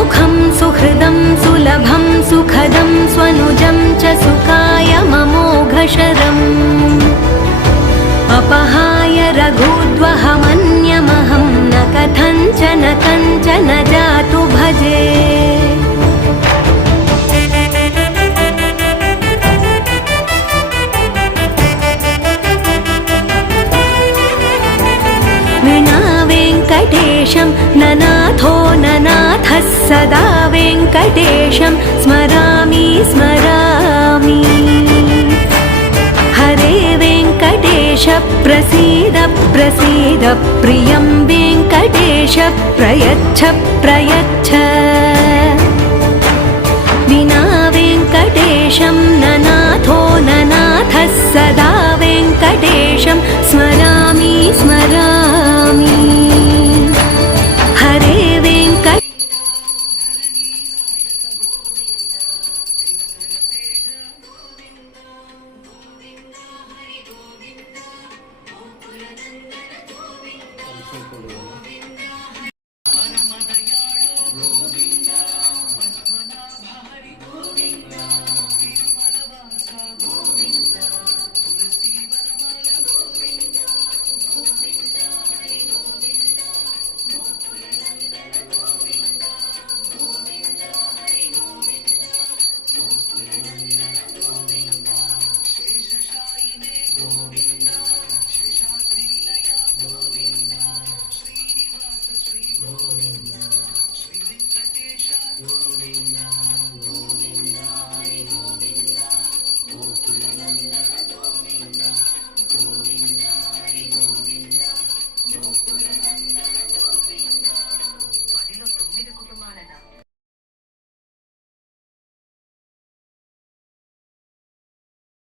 सुमुखं सुहृदं सुलभं सुखदं स्वनुजं च सुखाय ममोघशरम् अपहाय रघुद्वहमन्यमहं न कथञ्चन जातु भजे। विना वेङ्कटेशं ननाथो ननाथः सदा वेङ्कटेशं स्मरामि स्मरामि। हरे वेङ्कटेश प्रसीद प्रसीद प्रियं वेङ्कटेश प्रयच्छ प्रयच्छ।